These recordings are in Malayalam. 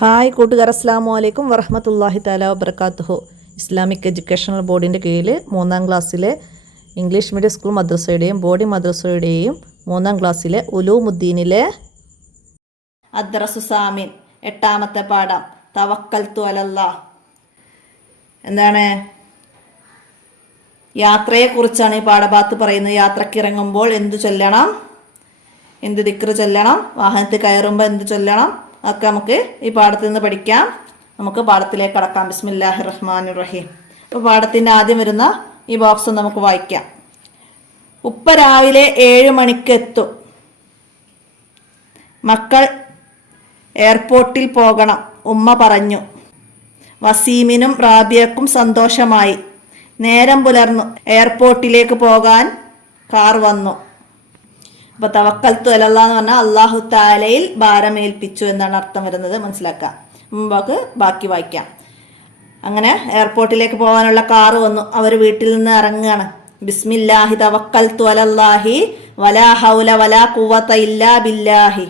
ഹായ് കൂട്ടുകാർ, അസ്സലാമു അലൈക്കും വറഹ്മത്തുള്ളാഹി തആല വബറകാതുഹു. ഇസ്ലാമിക് എഡ്യൂക്കേഷണൽ ബോർഡിൻ്റെ കീഴിൽ 3ാം ക്ലാസ്സിലെ ഇംഗ്ലീഷ് മീഡിയം സ്കൂൾ മദ്രസയുടെയും ബോഡി മദ്രസയുടെയും 3ാം ക്ലാസ്സിലെ ഉലൂമുദ്ദീനിലെ അദ്റസു സാമിൻ 8ാമത്തെ പാഠം തവക്കൽതു അലല്ലാഹ്. എന്താണ്? യാത്രയെക്കുറിച്ചാണ് ഈ പാഠഭാഗത്ത് പറയുന്നത്. യാത്രക്കിറങ്ങുമ്പോൾ എന്തു ചൊല്ലണം, എന്ത് ദിക്ർ ചൊല്ലണം, വാഹനത്തിൽ കയറുമ്പോൾ എന്ത് ചൊല്ലണം ഒക്കെ നമുക്ക് ഈ പാഠത്തിൽ നിന്ന് പഠിക്കാം. നമുക്ക് പാഠത്തിലേക്ക് കടക്കാം. ബിസ്മില്ലാഹിർ റഹ്മാനിർ റഹീം. അപ്പോൾ പാഠത്തിൻ്റെ ആദ്യം വരുന്ന ഈ ബോക്സ് നമുക്ക് വായിക്കാം. ഉപ്പ രാവിലെ 7 മണിക്ക് എത്തും. മക്കൾ എയർപോർട്ടിൽ പോകണം, ഉമ്മ പറഞ്ഞു. വസീമിനും റാബിയക്കും സന്തോഷമായി. നേരം പുലർന്നു. എയർപോർട്ടിലേക്ക് പോകാൻ കാർ വന്നു. അപ്പോൾ തവക്കൽതു അലല്ലാഹ് എന്ന് പറഞ്ഞാൽ അല്ലാഹു തആലയിൽ ഭാരമേൽപ്പിച്ചു എന്നാണ് അർത്ഥം വരുന്നത്. മനസ്സിലാക്കാം. മുമ്പ് ബാക്കി വായിക്കാം. അങ്ങനെ എയർപോർട്ടിലേക്ക് പോകാനുള്ള കാറ് വന്നു. അവർ വീട്ടിൽ നിന്ന് ഇറങ്ങുകയാണ്. ബിസ്മില്ലാഹി തവക്കൽതു അലല്ലാഹി വലാ ഹൗല വലാ ഖുവത ഇല്ലാ ബില്ലാഹി.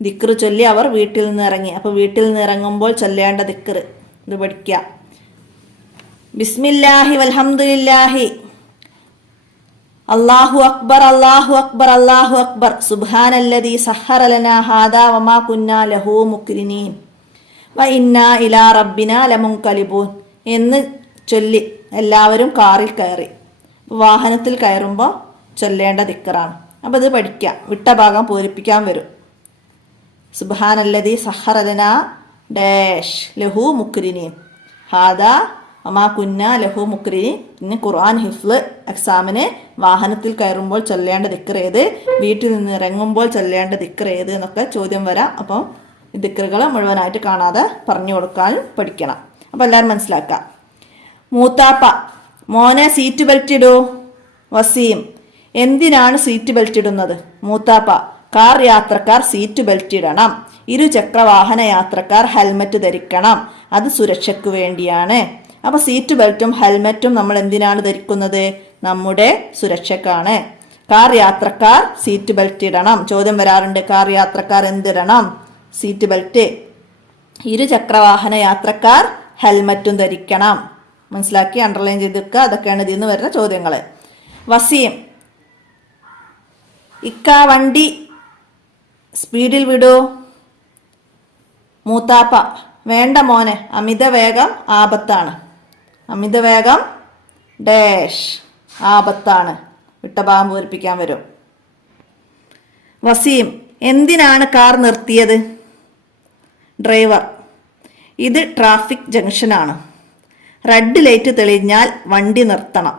ദിക്ർ ചൊല്ലി അവർ വീട്ടിൽ നിന്ന് ഇറങ്ങി. അപ്പോൾ വീട്ടിൽ നിന്ന് ഇറങ്ങുമ്പോൾ ചൊല്ലേണ്ട ദിക്ർ ഇത് പഠിക്കുക. ബിസ്മില്ലാഹി വൽഹംദുലില്ലാഹി അല്ലാഹു അക്ബർ അല്ലാഹു അക്ബർ അല്ലാഹു അക്ബർ സുബ്ഹാനല്ലദീ സഹറ ലനാ ഹാദാ വമാ കുന്നാ ലഹു മുഖ്രിനീൻ വ ഇന്നാ ഇലാ റബ്ബിനാ ലമുൻകലിബൂൻ എന്ന് ചൊല്ലി എല്ലാവരും കാറിൽ കയറി. വാഹനത്തിൽ കയറുമ്പോൾ ചൊല്ലേണ്ട ദിക്റാണ്. അപ്പോൾ ഇത് പഠിക്കാം. വിട്ട ഭാഗം പൂരിപ്പിക്കാൻ വരും. സുബ്ഹാനല്ലദീ സഹറ ലനാ ഡാഷ് ലഹു മുഖ്രിനീൻ ഹാദാ വമാ കുന്നാ ലഹു മുഖ്രിനീൻ. ഇന്ന് ഖുർആൻ ഹിഫ്ള് എക്സാമിന് വാഹനത്തിൽ കയറുമ്പോൾ ചൊല്ലേണ്ട ദിക്ർ ഏത്, വീട്ടിൽ നിന്ന് ഇറങ്ങുമ്പോൾ ചൊല്ലേണ്ട ദിക്ർ ഏത് എന്നൊക്കെ ചോദ്യം വരാം. അപ്പോൾ ഈ ദിക്റുകൾ മുഴുവനായിട്ട് കാണാതെ പറഞ്ഞു കൊടുക്കാനും പഠിക്കണം. അപ്പോൾ എല്ലാവരും മനസ്സിലാക്കാം. മൂത്താപ്പ, മോനെ സീറ്റ് ബെൽറ്റ് ഇടൂ. വസീം, എന്തിനാണ് സീറ്റ് ബെൽറ്റ് ഇടുന്നത്? മൂത്താപ്പ, കാർ യാത്രക്കാർ സീറ്റ് ബെൽറ്റ് ഇടണം. ഇരുചക്ര വാഹന യാത്രക്കാർ ഹെൽമറ്റ് ധരിക്കണം. അത് സുരക്ഷയ്ക്ക് വേണ്ടിയാണ്. അപ്പോൾ സീറ്റ് ബെൽറ്റും ഹെൽമറ്റും നമ്മൾ എന്തിനാണ് ധരിക്കുന്നത്? നമ്മുടെ സുരക്ഷക്കാണ്. കാർ യാത്രക്കാർ സീറ്റ് ബെൽറ്റ് ഇടണം. ചോദ്യം വരാറുണ്ട്, കാർ യാത്രക്കാർ എന്തിടണം? Seat belt. ഇരുചക്രവാഹന യാത്രക്കാർ ഹെൽമറ്റും ധരിക്കണം. മനസ്സിലാക്കി അണ്ടർലൈൻ ചെയ്ത് വെക്കുക. അതൊക്കെയാണ് ഇതിൽ നിന്ന് വരുന്ന ചോദ്യങ്ങൾ. വസീം, ഇക്ക വണ്ടി സ്പീഡിൽ വിടൂ. മൂത്താപ്പ, വേണ്ട മോനെ, അമിത വേഗം ആപത്താണ്. അമിത വേഗം ഡാഷ് ആപത്താണ്. വിട്ടഭാഗം പൂരിപ്പിക്കാൻ വരും. വസീം, എന്തിനാണ് കാർ നിർത്തിയത്? ഡ്രൈവർ, ഇത് ട്രാഫിക് ജംഗ്ഷനാണ്. റെഡ് ലൈറ്റ് തെളിഞ്ഞാൽ വണ്ടി നിർത്തണം.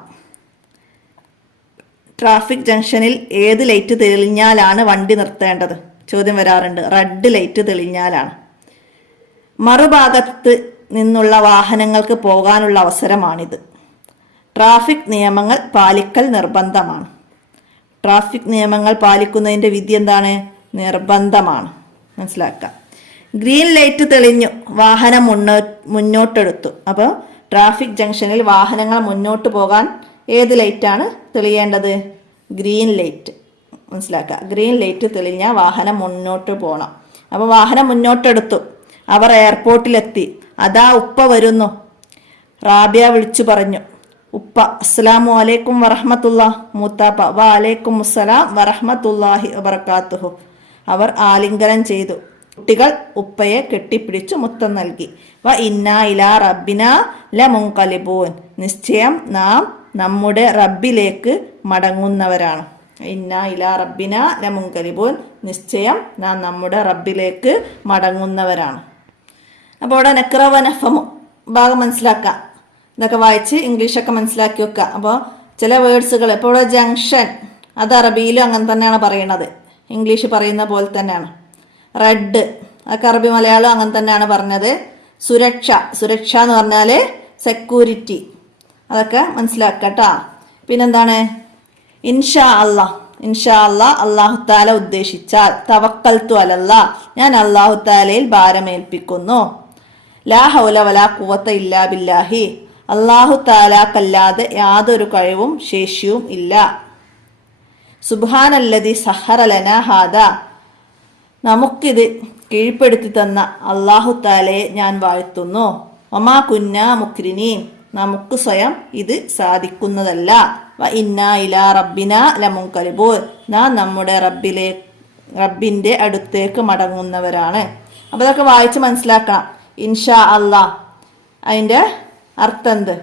ട്രാഫിക് ജംഗ്ഷനിൽ ഏത് ലൈറ്റ് തെളിഞ്ഞാലാണ് വണ്ടി നിർത്തേണ്ടത്? ചോദ്യം വരാറുണ്ട്. റെഡ് ലൈറ്റ് തെളിഞ്ഞാലാണ്. മറുഭാഗത്ത് നിന്നുള്ള വാഹനങ്ങൾക്ക് പോകാനുള്ള അവസരമാണിത്. ട്രാഫിക് നിയമങ്ങൾ പാലിക്കൽ നിർബന്ധമാണ്. ട്രാഫിക് നിയമങ്ങൾ പാലിക്കുന്നതിൻ്റെ വിധി എന്താണ്? നിർബന്ധമാണ്. മനസ്സിലാക്കുക. ഗ്രീൻ ലൈറ്റ് തെളിഞ്ഞു, വാഹനം മുന്നോട്ടെടുത്തു. അപ്പോൾ ട്രാഫിക് ജംഗ്ഷനിൽ വാഹനങ്ങൾ മുന്നോട്ട് പോകാൻ ഏത് ലൈറ്റാണ് തെളിയേണ്ടത്? Green light. മനസ്സിലാക്കുക. ഗ്രീൻ ലൈറ്റ് തെളിഞ്ഞ വാഹനം മുന്നോട്ട് പോകണം. അപ്പോൾ വാഹനം മുന്നോട്ടെടുത്തു. അവർ എയർപോർട്ടിലെത്തി. അതാ ഉപ്പ വരുന്നു. റാബിയ വിളിച്ചു പറഞ്ഞു. ഉപ്പ, അസ്സലാമു അലൈക്കും വറഹ്മത്തുള്ളാഹ്. മൂത്താപ്പ, വഅലൈക്കും അസ്സലാം വറഹ്മത്തുള്ളാഹി വബറകാതുഹു. അവർ ആലിംഗനം ചെയ്തു. കുട്ടികൾ ഉപ്പയെ കെട്ടിപ്പിടിച്ചു മുത്തം നൽകി. വ ഇന്നാ ഇലാ റബ്ബിനാ ലമുൻകലിബൂൻ. നിശ്ചയം നാം നമ്മുടെ റബ്ബിലേക്ക് മടങ്ങുന്നവരാണ്. ഇന്നാ ഇലാ റബ്ബിനാ ലമുൻകലിബൂൻ. നിശ്ചയം നാം നമ്മുടെ റബ്ബിലേക്ക് മടങ്ങുന്നവരാണ്. അപ്പോൾ ഇവിടെ നക്റ വ നഫ്ഹമു ഭാഗം മനസ്സിലാക്കാം. ഇതൊക്കെ വായിച്ച് ഇംഗ്ലീഷൊക്കെ മനസ്സിലാക്കി വെക്കുക. അപ്പോൾ ചില വേർഡ്സുകൾ, ഇപ്പോൾ ഇവിടെ ജംഗ്ഷൻ, അത് അറബിയിലും അങ്ങനെ തന്നെയാണ് പറയുന്നത്. ഇംഗ്ലീഷ് പറയുന്ന പോലെ തന്നെയാണ്. റെഡ്, അതൊക്കെ അറബി മലയാളം അങ്ങനെ തന്നെയാണ് പറഞ്ഞത്. സുരക്ഷ, സുരക്ഷ എന്ന് പറഞ്ഞാൽ സെക്യൂരിറ്റി, അതൊക്കെ മനസ്സിലാക്കുക കേട്ടോ. പിന്നെന്താണ്? ഇൻഷാ അല്ലാഹ്, ഇൻഷാ അല്ലാഹ്, അല്ലാഹു തആല ഉദ്ദേശിച്ചാൽ. തവക്കൽതു അലല്ലാഹ്, ഞാൻ അല്ലാഹു തആലയിൽ ഭാരമേൽപ്പിക്കുന്നു. ലാ ഹൗല വലാ ഖുവത ഇല്ലാ ബില്ലാഹി, അല്ലാഹു തആലക്കല്ലാതെ യാതൊരു കഴിവും ശേഷിയും ഇല്ല. സുബ്ഹാനല്ലദീ സഹറ ലനാ ഹാദാ, നമുക്കിത് കീഴ്പ്പെടുത്തി തന്ന അല്ലാഹു തആലയെ ഞാൻ വാഴ്ത്തുന്നു. വമാ കുന്നാ മുക്രിനീൻ, നമുക്ക് സ്വയം ഇത് സാധിക്കുന്നതല്ല. വ ഇന്നാ ഇലാ റബ്ബിനാ ലമുൻകലിബൂൻ, നാം നമ്മുടെ റബ്ബിന്റെ അടുത്തേക്ക് മടങ്ങുന്നവരാണ്. അപ്പോൾ ഇതൊക്കെ വായിച്ച് മനസ്സിലാക്കണം. ഇൻഷാ അല്ലാഹ് അതിൻ്റെ അർത്ഥം എന്ത്,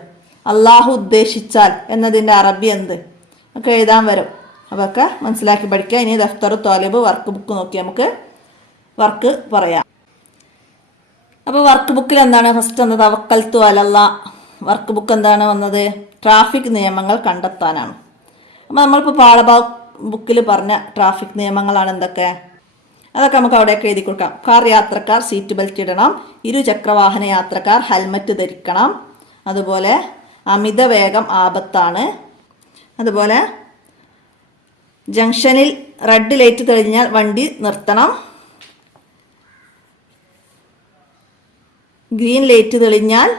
അള്ളാഹു ഉദ്ദേശിച്ചാൽ എന്നതിൻ്റെ അറബി എന്ത് ഒക്കെ എഴുതാൻ വരും. അതൊക്കെ മനസ്സിലാക്കി പഠിക്കുക. ഇനി ദഫ്തർ ത്വാലിബ് വർക്ക് ബുക്ക് നോക്കി നമുക്ക് വർക്ക് പറയാം. അപ്പോൾ വർക്ക് ബുക്കിൽ എന്താണ് ഫസ്റ്റ് എന്താ, തവക്കൽത്തു അലല്ലാഹ്. വർക്ക് ബുക്ക് എന്താണ് വന്നത്, ട്രാഫിക് നിയമങ്ങൾ കണ്ടെത്താനാണ്. അപ്പോൾ നമ്മളിപ്പോൾ ബുക്കിൽ പറഞ്ഞ ട്രാഫിക് നിയമങ്ങളാണ് എന്തൊക്കെ, അതൊക്കെ നമുക്ക് അവിടെയൊക്കെ എഴുതി കൊടുക്കാം. കാർ യാത്രക്കാർ സീറ്റ് ബെൽറ്റ് ഇടണം, ഇരുചക്രവാഹന യാത്രക്കാർ ഹെൽമറ്റ് ധരിക്കണം, അതുപോലെ അമിത വേഗം ആപത്താണ്, അതുപോലെ ജംഗ്ഷനിൽ റെഡ് ലൈറ്റ് തെളിഞ്ഞാൽ വണ്ടി നിർത്തണം, ഗ്രീൻ ലൈറ്റ് തെളിഞ്ഞാൽ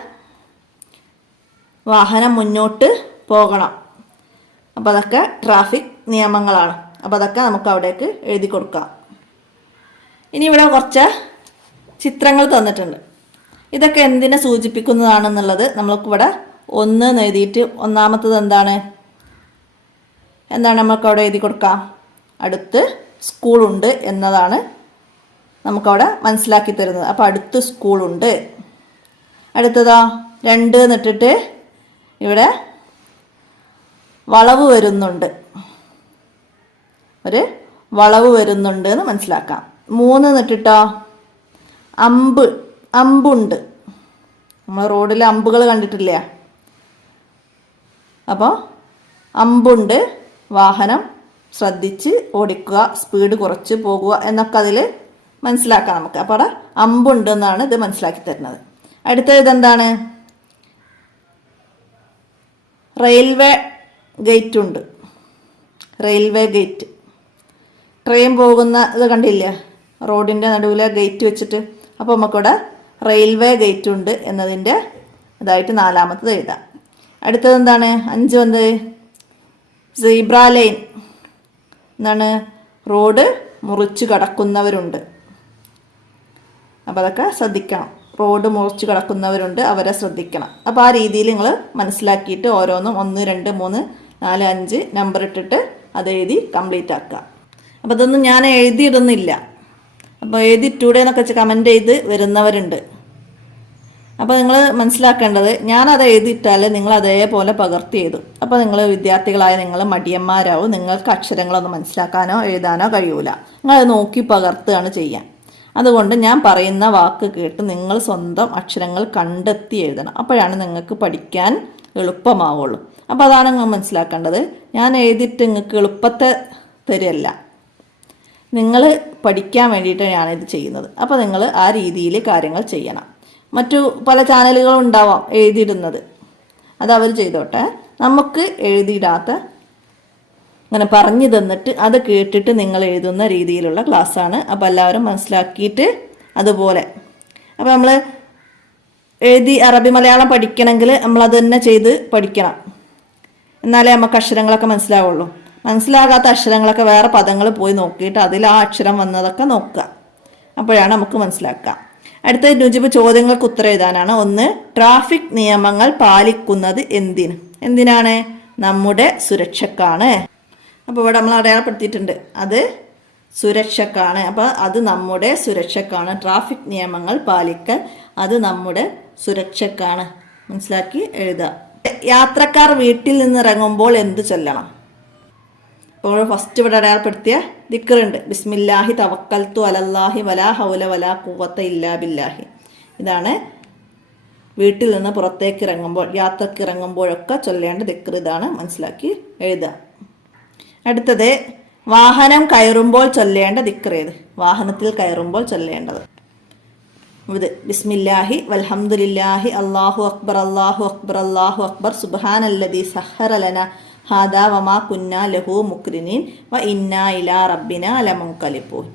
വാഹനം മുന്നോട്ട് പോകണം. അപ്പോൾ അതൊക്കെ ട്രാഫിക് നിയമങ്ങളാണ്. അപ്പോൾ അതൊക്കെ നമുക്ക് അവിടേക്ക് എഴുതി കൊടുക്കാം. ഇനി ഇവിടെ കുറച്ച് ചിത്രങ്ങൾ തന്നിട്ടുണ്ട്. ഇതൊക്കെ എന്തിനെ സൂചിപ്പിക്കുന്നതാണെന്നുള്ളത് നമ്മൾക്കിവിടെ ഒന്ന് എഴുതിയിട്ട് ഒന്നാമത്തത് എന്താണ് നമുക്ക് അവിടെ എഴുതി കൊടുക്കാം. അടുത്ത് സ്കൂളുണ്ട് എന്നതാണ് നമുക്കവിടെ മനസ്സിലാക്കി തരുന്നത്. അപ്പോൾ അടുത്ത് സ്കൂളുണ്ട്. അടുത്തതോ 2 എന്നിട്ടിട്ട് ഇവിടെ വളവ് വരുന്നുണ്ട്, ഒരു വളവ് വരുന്നുണ്ട് എന്ന് മനസ്സിലാക്കാം. 3 എന്നിട്ടിട്ടോ അമ്പുണ്ട്. നമ്മൾ റോഡിൽ അമ്പുകൾ കണ്ടിട്ടില്ല. അപ്പോൾ അമ്പുണ്ട്, വാഹനം ശ്രദ്ധിച്ച് ഓടിക്കുക, സ്പീഡ് കുറച്ച് പോകുക എന്നൊക്കെ അതിൽ മനസ്സിലാക്കാം നമുക്ക്. അപ്പോൾ അവിടെ അമ്പുണ്ട് എന്നാണ് ഇത് മനസ്സിലാക്കി തരുന്നത്. അടുത്തത് ഇതെന്താണ്, റെയിൽവേ ഗേറ്റ് ഉണ്ട്. റെയിൽവേ ഗേറ്റ്, ട്രെയിൻ പോകുന്ന ഇത് കണ്ടില്ലേ, റോഡിൻ്റെ നടുവിലെ ഗേറ്റ് വെച്ചിട്ട്. അപ്പോൾ നമുക്കിവിടെ റെയിൽവേ ഗേറ്റ് ഉണ്ട് എന്നതിൻ്റെ ഇതായിട്ട് 4ാമത്തത് എഴുതാം. അടുത്തത് എന്താണ്, 5 വന്നത് സീബ്ര ലൈൻ. എന്താണ്, റോഡ് മുറിച്ച് കടക്കുന്നവരുണ്ട്. അപ്പോൾ അതൊക്കെ ശ്രദ്ധിക്കണം. റോഡ് മുറിച്ച് കടക്കുന്നവരുണ്ട്, അവരെ ശ്രദ്ധിക്കണം. അപ്പോൾ ആ രീതിയിൽ നിങ്ങൾ മനസ്സിലാക്കിയിട്ട് ഓരോന്നും 1, 2, 3, 4, 5 നമ്പർ ഇട്ടിട്ട് അത് എഴുതി കംപ്ലീറ്റ് ആക്കുക. അപ്പോൾ ഇതൊന്നും ഞാൻ എഴുതിയിടുന്നില്ല. അപ്പോൾ എഴുതിയിട്ടൂടെ എന്നൊക്കെ വെച്ച് കമൻറ്റ് ചെയ്ത് വരുന്നവരുണ്ട്. അപ്പോൾ നിങ്ങൾ മനസ്സിലാക്കേണ്ടത്, ഞാനത് എഴുതിയിട്ടാൽ നിങ്ങൾ അതേപോലെ പകർത്തി എഴുതും. അപ്പോൾ നിങ്ങൾ വിദ്യാർത്ഥികളായ നിങ്ങൾ മടിയന്മാരാവും. നിങ്ങൾക്ക് അക്ഷരങ്ങളൊന്നും മനസ്സിലാക്കാനോ എഴുതാനോ കഴിയൂല. നിങ്ങളത് നോക്കി പകർത്തുകയാണ് ചെയ്യുക. അതുകൊണ്ട് ഞാൻ പറയുന്ന വാക്ക് കേട്ട് നിങ്ങൾ സ്വന്തം അക്ഷരങ്ങൾ കണ്ടെത്തി എഴുതണം. അപ്പോഴാണ് നിങ്ങൾക്ക് പഠിക്കാൻ എളുപ്പമാവുള്ളൂ. അപ്പോൾ അതാണ് നിങ്ങൾ മനസ്സിലാക്കേണ്ടത്. ഞാൻ എഴുതിയിട്ട് നിങ്ങൾക്ക് എളുപ്പത്തെ തരില്ല, നിങ്ങൾ പഠിക്കാൻ വേണ്ടിയിട്ട് ഞാനിത് ചെയ്യുന്നത്. അപ്പോൾ നിങ്ങൾ ആ രീതിയിൽ കാര്യങ്ങൾ ചെയ്യണം. മറ്റു പല ചാനലുകളും ഉണ്ടാവാം എഴുതിയിടുന്നത്, അത് അവർ ചെയ്തോട്ടെ. നമുക്ക് എഴുതിയിടാത്ത അങ്ങനെ പറഞ്ഞു തന്നിട്ട് അത് കേട്ടിട്ട് നിങ്ങൾ എഴുതുന്ന രീതിയിലുള്ള ക്ലാസ്സാണ്. അപ്പോൾ എല്ലാവരും മനസ്സിലാക്കിയിട്ട് അതുപോലെ. അപ്പോൾ നമ്മൾ എഴുതി അറബി മലയാളം പഠിക്കണമെങ്കിൽ നമ്മളത് തന്നെ ചെയ്ത് പഠിക്കണം. എന്നാലേ നമുക്ക് അക്ഷരങ്ങളൊക്കെ മനസ്സിലാവുള്ളൂ. മനസ്സിലാകാത്ത അക്ഷരങ്ങളൊക്കെ വേറെ പദങ്ങൾ പോയി നോക്കിയിട്ട് അതിൽ ആ അക്ഷരം വന്നതൊക്കെ നോക്കുക. അപ്പോഴാണ് നമുക്ക് മനസ്സിലാക്കുക. അടുത്ത നുജിബ് ചോദ്യങ്ങൾക്ക് ഉത്തരം എഴുതാനാണ്. 1, ട്രാഫിക് നിയമങ്ങൾ പാലിക്കുന്നത് എന്തിനാണ്? നമ്മുടെ സുരക്ഷക്കാണ്. അപ്പോൾ ഇവിടെ നമ്മൾ അടയാളപ്പെടുത്തിയിട്ടുണ്ട്, അത് സുരക്ഷക്കാണ്. അപ്പോൾ അത് നമ്മുടെ സുരക്ഷക്കാണ്. ട്രാഫിക് നിയമങ്ങൾ പാലിക്കൽ അത് നമ്മുടെ സുരക്ഷക്കാണ്. മനസ്സിലാക്കി എഴുതുക. യാത്രക്കാർ വീട്ടിൽ നിന്ന് ഇറങ്ങുമ്പോൾ എന്ത് ചൊല്ലണം? അപ്പോൾ ഫസ്റ്റ് ഇവിടെ അടയാളപ്പെടുത്തിയ ദിക്റുണ്ട്, ബിസ്മില്ലാഹി തവക്കൽത്തു അലല്ലാഹി വലാ ഹൗല വലാ ഖുവത ഇല്ലാ ബില്ലാഹി. ഇതാണ് വീട്ടിൽ നിന്ന് പുറത്തേക്ക് ഇറങ്ങുമ്പോൾ, യാത്രക്ക് ഇറങ്ങുമ്പോഴൊക്കെ ചൊല്ലേണ്ട ദിക്ർ. ഇതാണ്, മനസ്സിലാക്കി എഴുതുക. അടുത്തത് വാഹനം കയറുമ്പോൾ ചൊല്ലേണ്ട ദിക്ർ ഏത്? വാഹനത്തിൽ കയറുമ്പോൾ ചൊല്ലേണ്ടത് ഇത് ബിസ്മില്ലാഹി വൽഹംദുലില്ലാഹി അല്ലാഹു അക്ബർ അല്ലാഹു അക്ബർ അല്ലാഹു അക്ബർ സുബ്ഹാനല്ലദീ സഹറ ലനാ ഹാദാ വമാ കുന്നാ ലഹു മുക്രിനീൻ വ ഇന്നാ ഇലാ റബ്ബിനാ ലമുൻകലിബൂൻ.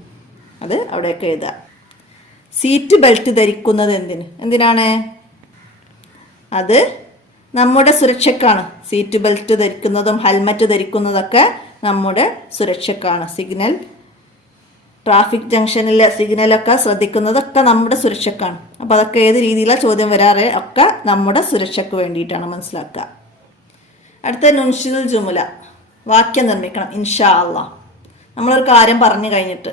അത് അവിടെയൊക്കെ എഴുതുക. സീറ്റ് ബെൽറ്റ് ധരിക്കുന്നത് എന്തിനാണ്? അത് നമ്മുടെ സുരക്ഷക്കാണ്. സീറ്റ് ബെൽറ്റ് ധരിക്കുന്നതും ഹെൽമറ്റ് ധരിക്കുന്നതൊക്കെ നമ്മുടെ സുരക്ഷക്കാണ്. സിഗ്നൽ ട്രാഫിക് ജംഗ്ഷനിലെ സിഗ്നലൊക്കെ ശ്രദ്ധിക്കുന്നതൊക്കെ നമ്മുടെ സുരക്ഷക്കാണ്. അപ്പോൾ അതൊക്കെ ഏത് രീതിയിലാണ് ചോദ്യം വരാറ്, ഒക്കെ നമ്മുടെ സുരക്ഷയ്ക്ക് വേണ്ടിയിട്ടാണ്, മനസ്സിലാക്കുക. അടുത്ത നുൻഷിദുൽ ജുമുല, വാക്യം നിർമ്മിക്കണം. ഇൻഷാ അള്ളാ, നമ്മളൊരു കാര്യം പറഞ്ഞു കഴിഞ്ഞിട്ട്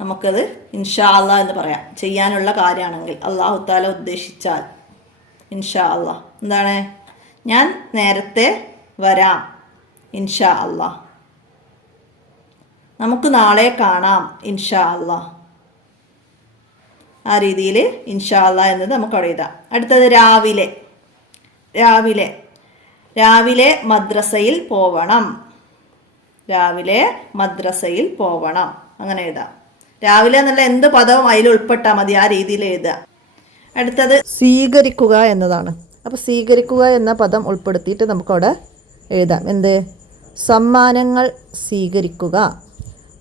നമുക്കത് ഇൻഷാ അള്ളാ എന്ന് പറയാം. ചെയ്യാനുള്ള കാര്യമാണെങ്കിൽ അള്ളാഹു താല ഉദ്ദേശിച്ചാൽ. ഇൻഷാ അള്ളാ എന്താണ്? ഞാൻ നേരത്തെ വരാം ഇൻഷാ അള്ളാ. നമുക്ക് നാളെ കാണാം ഇൻഷാ അള്ളാ. ആ രീതിയിൽ ഇൻഷാ അള്ളാ എന്നത് നമുക്ക് അവിടെ എഴുതാം. അടുത്തത് രാവിലെ. രാവിലെ രാവിലെ മദ്രസയിൽ പോവണം. രാവിലെ മദ്രസയിൽ പോവണം, അങ്ങനെ എഴുതാം. രാവിലെ എന്നുള്ള എന്ത് പദവും അതിൽ ഉൾപ്പെട്ടാൽ മതി, ആ രീതിയിൽ എഴുതുക. അടുത്തത് സ്വീകരിക്കുക എന്നതാണ്. അപ്പോൾ സ്വീകരിക്കുക എന്ന പദം ഉൾപ്പെടുത്തിയിട്ട് നമുക്കവിടെ എഴുതാം. എന്ത്? സമ്മാനങ്ങൾ സ്വീകരിക്കുക,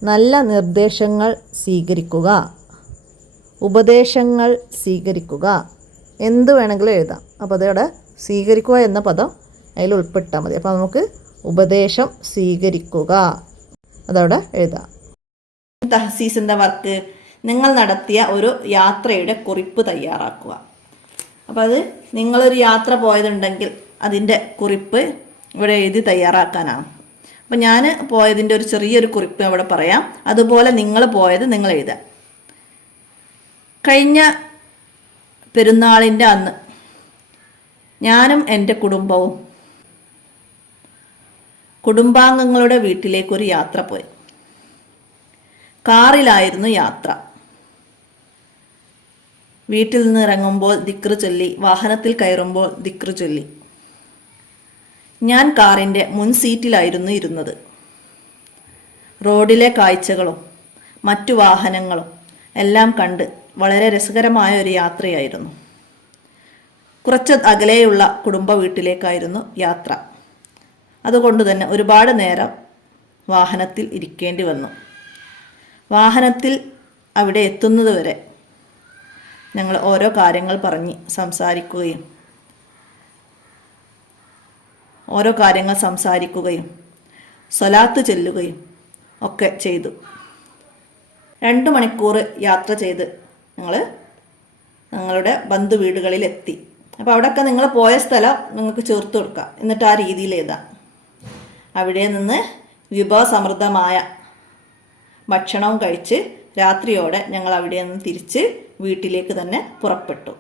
നല്ല നിർദ്ദേശങ്ങൾ സ്വീകരിക്കുക, ഉപദേശങ്ങൾ സ്വീകരിക്കുക, എന്ത് വേണമെങ്കിലും എഴുതാം. അപ്പോൾ അതവിടെ സ്വീകരിക്കുക എന്ന പദം അതിൽ ഉൾപ്പെട്ടാൽ മതി. അപ്പോൾ നമുക്ക് ഉപദേശം സ്വീകരിക്കുക അതവിടെ എഴുതാം. തഹസീസിൻ്റെ വർക്ക്, നിങ്ങൾ നടത്തിയ ഒരു യാത്രയുടെ കുറിപ്പ് തയ്യാറാക്കുക. അപ്പോൾ അത് നിങ്ങളൊരു യാത്ര പോയതുണ്ടെങ്കിൽ അതിൻ്റെ കുറിപ്പ് ഇവിടെ എഴുതി തയ്യാറാക്കാനാണ്. അപ്പം ഞാൻ പോയതിൻ്റെ ഒരു ചെറിയൊരു കുറിപ്പ് അവിടെ പറയാം. അതുപോലെ നിങ്ങൾ പോയത് നിങ്ങൾ എഴുതുക. കഴിഞ്ഞ പെരുന്നാളിൻ്റെ അന്ന് ഞാനും എൻ്റെ കുടുംബാംഗങ്ങളുടെ വീട്ടിലേക്കൊരു യാത്ര പോയി. കാറിലായിരുന്നു യാത്ര. വീട്ടിൽ നിന്ന് ഇറങ്ങുമ്പോൾ ദിക്ർ ചൊല്ലി, വാഹനത്തിൽ കയറുമ്പോൾ ദിക്ർ ചൊല്ലി. ഞാൻ കാറിൻ്റെ മുൻ സീറ്റിലായിരുന്നു ഇരുന്നത്. റോഡിലെ കാഴ്ചകളും മറ്റു വാഹനങ്ങളും എല്ലാം കണ്ട് വളരെ രസകരമായ ഒരു യാത്രയായിരുന്നു. കുറച്ച് അകലെയുള്ള കുടുംബ വീട്ടിലേക്കായിരുന്നു യാത്ര. അതുകൊണ്ട് തന്നെ ഒരുപാട് നേരം വാഹനത്തിൽ ഇരിക്കേണ്ടി വന്നു. വാഹനത്തിൽ അവിടെ എത്തുന്നതുവരെ ഞങ്ങൾ ഓരോ കാര്യങ്ങൾ പറഞ്ഞ് സംസാരിക്കുകയും സ്വലാത്ത് ചൊല്ലുകയും ഒക്കെ ചെയ്തു. 2 മണിക്കൂർ യാത്ര ചെയ്ത് ഞങ്ങളുടെ ബന്ധു വീടുകളിലെത്തി. അപ്പോൾ അവിടെയൊക്കെ നിങ്ങൾ പോയ സ്ഥലം നിങ്ങൾക്ക് ചേർത്ത് കൊടുക്കുക. എന്നിട്ട് ആ രീതിയിൽ എഴുതാം. അവിടെ നിന്ന് വിഭവസമൃദ്ധമായ ഭക്ഷണവും കഴിച്ച് രാത്രിയോടെ ഞങ്ങൾ അവിടെ നിന്ന് തിരിച്ച് വീട്ടിലേക്ക് തന്നെ പുറപ്പെട്ടു.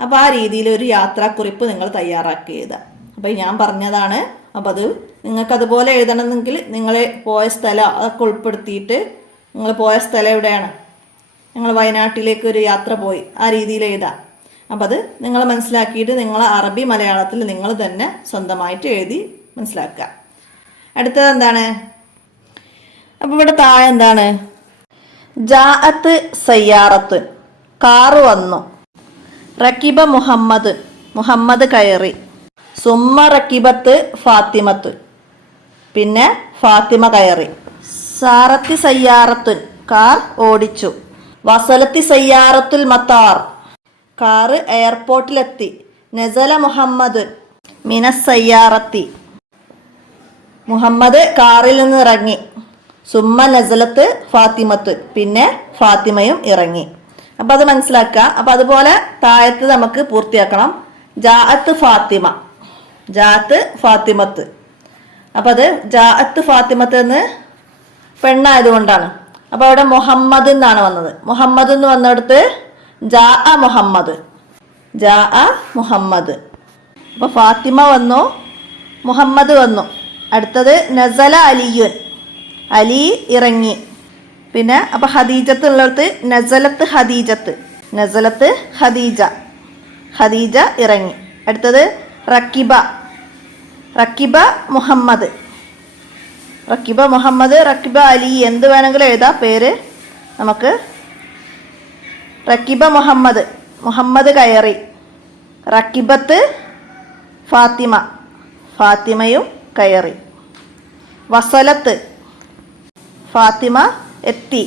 അപ്പോൾ ആ രീതിയിൽ ഒരു യാത്രാക്കുറിപ്പ് നിങ്ങൾ തയ്യാറാക്കി എഴുതാം. അപ്പോൾ ഞാൻ പറഞ്ഞതാണ്. അപ്പോൾ അത് നിങ്ങൾക്കതുപോലെ എഴുതണമെങ്കിൽ നിങ്ങൾ പോയ സ്ഥലം അതൊക്കെ ഉൾപ്പെടുത്തിയിട്ട് നിങ്ങൾ പോയ സ്ഥലം എവിടെയാണ്, ഞങ്ങൾ വയനാട്ടിലേക്ക് ഒരു യാത്ര പോയി, ആ രീതിയിൽ എഴുതാം. അപ്പോൾ അത് നിങ്ങൾ മനസ്സിലാക്കിയിട്ട് നിങ്ങൾ അറബി മലയാളത്തിൽ നിങ്ങൾ തന്നെ സ്വന്തമായിട്ട് എഴുതി മനസ്സിലാക്കുക. അടുത്തത് എന്താണ്? അപ്പോൾ ഇവിടെ താഴെ എന്താണ്? ജാഅത്ത് സയ്യാറത്ത്, കാറ് വന്നു. റക്കിബ മുഹമ്മദ് കയറി. സുമ്മ റക്കിബത്ത് ഫാത്തിമത്ത്, പിന്നെ ഫാത്തിമ കയറി. സാറത്തി സയ്യാറത്തുൻ, കാർ ഓടിച്ചു. വസലത്തി സയ്യാറത്തുൽ മത്താർ, കാറ് എയർപോർട്ടിലെത്തി. നസല മുഹമ്മദ് മിനസ് സയ്യാറത്തി, മുഹമ്മദ് കാറിൽ നിന്ന് ഇറങ്ങി. സുമ്മ നസലത്ത് ഫാത്തിമത്ത്, പിന്നെ ഫാത്തിമയും ഇറങ്ങി. അപ്പം അത് മനസ്സിലാക്കുക. അപ്പം അതുപോലെ താഴത്ത് നമുക്ക് പൂർത്തിയാക്കണം. ജാഅത്ത് ഫാത്തിമത്ത്. അപ്പം അത് ജാഅത്ത് ഫാത്തിമത്ത് എന്ന് പെണ്ണായതുകൊണ്ടാണ്. അപ്പോൾ അവിടെ മുഹമ്മദ് എന്നാണ് വന്നത്. മുഹമ്മദ് എന്ന് വന്നിടത്ത് ജാഅ മുഹമ്മദ്. അപ്പോൾ ഫാത്തിമ വന്നു, മുഹമ്മദ് വന്നു. അടുത്തത് നസല അലിയുൻ, അലി ഇറങ്ങി. പിന്നെ അപ്പോൾ ഖദീജത്ത് ഉള്ളിടത്ത് നസലത്ത് ഖദീജ ഇറങ്ങി. അടുത്തത് റക്കിബ മുഹമ്മദ്, റക്കിബ അലി, എന്ത് വേണമെങ്കിലും എഴുതാം പേര് നമുക്ക്. റക്കിബ മുഹമ്മദ് കയറി. റക്കിബത്ത് ഫാത്തിമയും കയറി. വസലത്ത് ഫാത്തിമ എത്തി.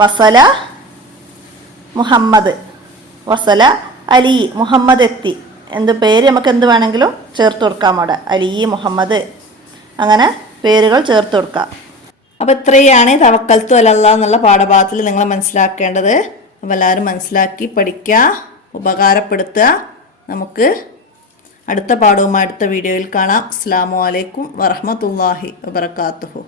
വസല അലി, മുഹമ്മദ് എത്തി. എന്ത് പേര് നമുക്ക് എന്ത് വേണമെങ്കിലും ചേർത്ത് കൊടുക്കാം അവിടെ. അലി, മുഹമ്മദ്, അങ്ങനെ പേരുകൾ ചേർത്ത് കൊടുക്കാം. അപ്പോൾ ഇത്രയാണ് തവക്കൽത്തു അലല്ലാഹ് എന്നുള്ള പാഠഭാഗത്തിൽ നിങ്ങൾ മനസ്സിലാക്കേണ്ടത്. അപ്പോൾ എല്ലാവരും മനസ്സിലാക്കി പഠിക്കുക, ഉപകാരപ്പെടുത്തുക. നമുക്ക് അടുത്ത പാഠവുമായി അടുത്ത വീഡിയോയിൽ കാണാം. അസ്സലാമു അലൈക്കും വറഹ്മത്തുള്ളാഹി വബറകാതുഹു.